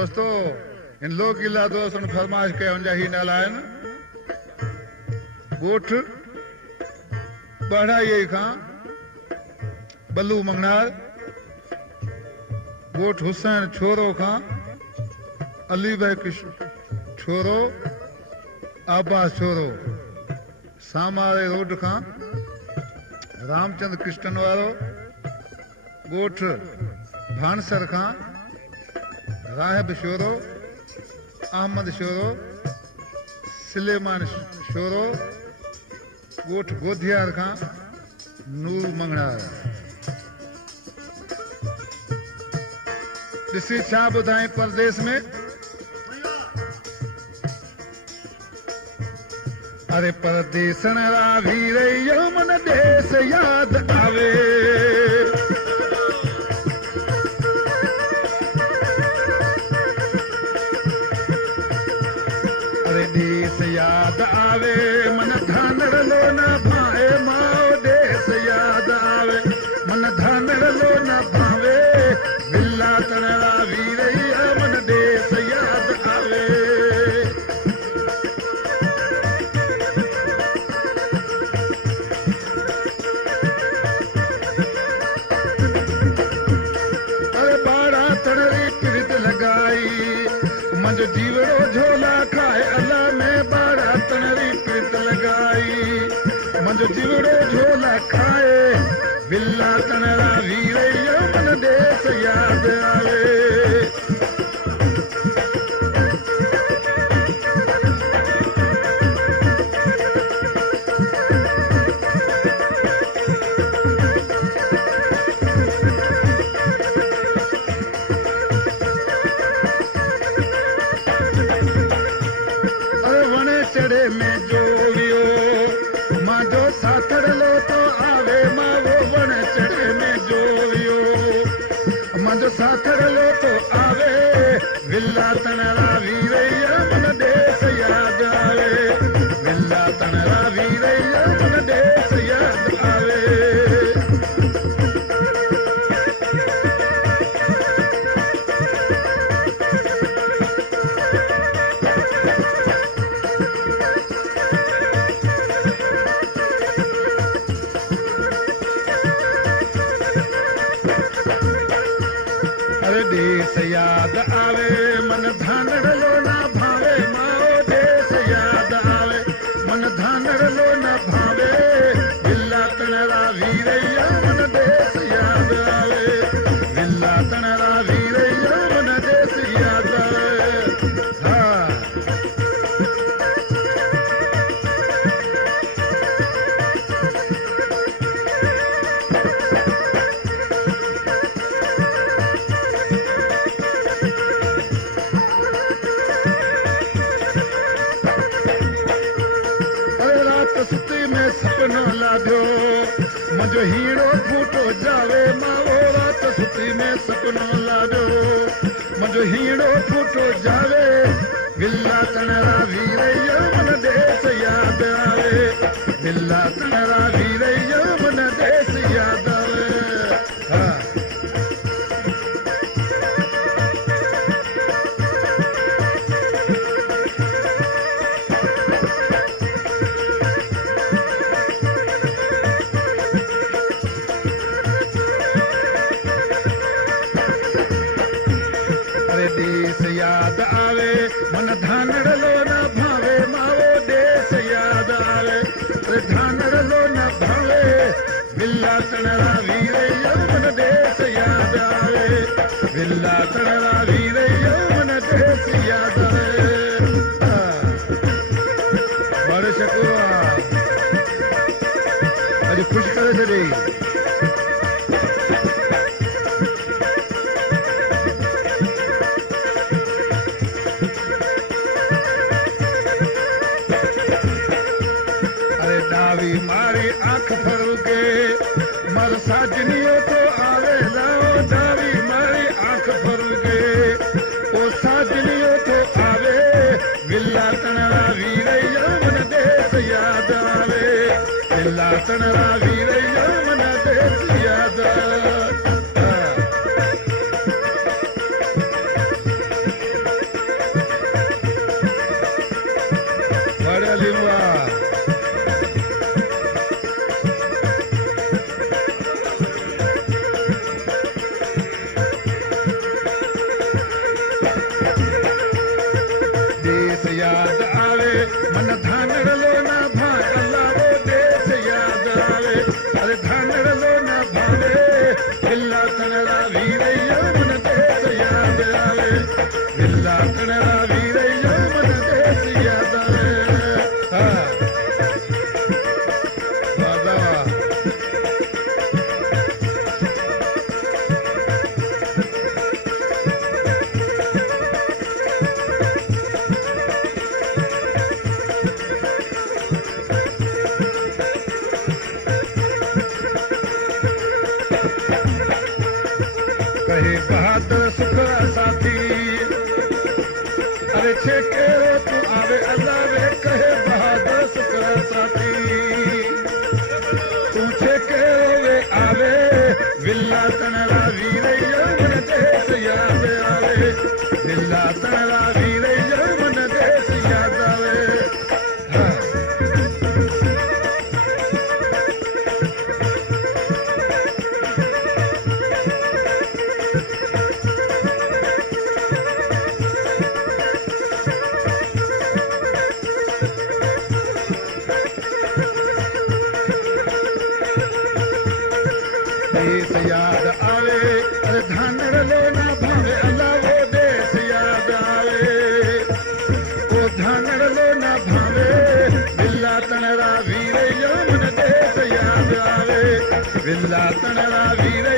दोस्तों इन लोग गिला दोस्तन फरमाइश के उनजा ही नालायन गोठ बढ़ा ये खां बल्लू मंगनार गोठ हुसैन छोरो खां अली भाई छोरो आबास छोरो सामारे रोड खां रामचंद्र कृष्णन वारो गोठ भानसर खां राहिब छोरो अहमद छोरो सिलेमान छोरो गोठ गोधियार खां नूर मंगणार। ॾिसी छा ॿुधाई परदेस में अरे परदेसण रा वीर मन देश याद आवे अरे देश याद आवे मन धानड़ लो न भाए माओ देश याद आवे मन धानड़ लो न भावे बिल्ला तणरा वीर मन देश याद आवे। मंजो जीवड़ो झोला खाए अल्लाह में बाड़ा तनरी प्रीत लगाई मंजो जीवड़ो झोला खाए बिल्ला तनरा वीर मन देश याद आवे। चढ़े में जो वियो मां जो साथड़ लो तो आवे मां वो वन चढ़े में जो वियो मां जो साथड़ लो तो आवे विल्ला तनरा वीर मन देश याद आवे विल्ला तनरा वीर मन देश याद आवे। देश याद आवे मन धानड़ लो न भावे माओ देश याद आवे मन धानड़ लो न भावे बिल्ला तणरा वीर मन देश याद आवे बिल्ला तणरा वीर मन देश याद आवे। हाँ सपनो लादो मुझो हीरो फूटो जावे मावो रात सुती में सपनो लादो मुझो हीरो फूटो जावे बिल्ला तणरा वीर मन देश याद आवे बिल्ला तणरा वीर मन देश याद आवे। हाँ देश याद आवे मन धानड़ लो न भावे मावो देश याद आवे धानड़ लो न भावे बिल्ला तणरा वीर मन देश याद आवे बिल्ला तणरा वीर मन देश याद आवे। बड़े शकूर अॼु खुश करे छॾी। डावी मारी आंख फरूके मर साजनियो तो आवे लाओ डावी मारी आंख फरूके ओ साजनियो तो आवे बिल्ला तणरा वीर मन देश याद आवे बिल्ला तणरा वीर मन देश याद आवे। कहे बहादुर सुखड़ा साथी अरे छेकेरो तू आवे अल्लाह वे कहे बहादुर सुखड़ा साथी तू छेकेरो वे आवे विल्ला तनरा वीर यौवन देश याद आवे विल्ला तनरा वीर यौवन देश याद आवे देश याद आवे अरे धानड़ लो ना भावे अल्लाह वो देश याद आवे वो धानड़ लो ना भावे विल्ला तनरा वीर यौवन देश याद आवे विल्ला तनरा वीर